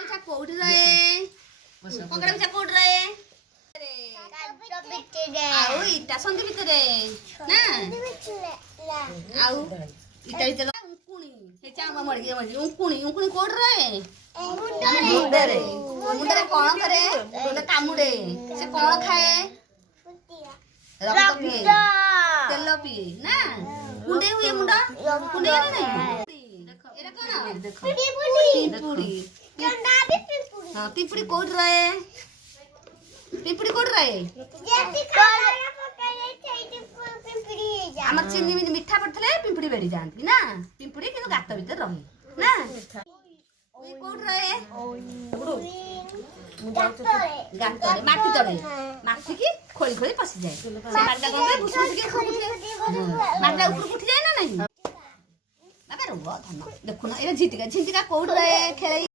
ପିଠା କୋଉଠି ରହେ? କଙ୍କଡା ପିଠା କୋଉଠି ରହେ? ଆଉ ଇଟା ସନ୍ଧି ଭିତରେ ନା ଆଉ ଇଟା ଭିତରେ ଉଙ୍କୁଣି ହେଇଛି ଆମ ମଡିକି ଉଙ୍କୁଣି ଉଙ୍କୁଣି କୋଉଠି ରହେ? ମୁଣ୍ଡରେ ମୁଣ୍ଡରେ କଣ କରେ? କାମୁଡେ। ସେ କଣ ଖାଏ? ରକ୍ତ ପିଏ, ତେଲ ପିଏ ନା କୁଣ୍ଡେଇ ହୁଏ ମୁଣ୍ଡ କୁଣ୍ଡେଇ ନା ନାଇଁ? ଏଇଟା କଣ? ପିମ୍ପୁଡି। ହଁ ପିମ୍ପୁଡି କୋଉଠି ରହେ? ପିମ୍ପୁଡି କୋଉଠି ରହେ? ଆମର ଚିନି ମିଠା ପଡିଥିଲେ ପିମ୍ପୁଡି ବେଡି ଯାଆନ୍ତି ନା ପିମ୍ପୁଡି କିନ୍ତୁ ଗାତ ଭିତରେ ରହେ ନା କୋଉଠି ରହେ? ଗାତରେ ମାଟି ତଳେ ମାଟିକି ଖୋଳି ଖୋଳି ପଶିଯାଏ। ସେ ମାଟିଟା କଣ କରେ ମାଟିଟା ଉପରକୁ ଉଠିଯାଏ ନା ନାହିଁ? ବାବା ରୁହ ଧନ ଦେଖୁନ ଏଇଟା ଝିଣ୍ଟିକା ଝିଣ୍ଟିକା କୋଉଠି ରହେ? ଖେଳେଇ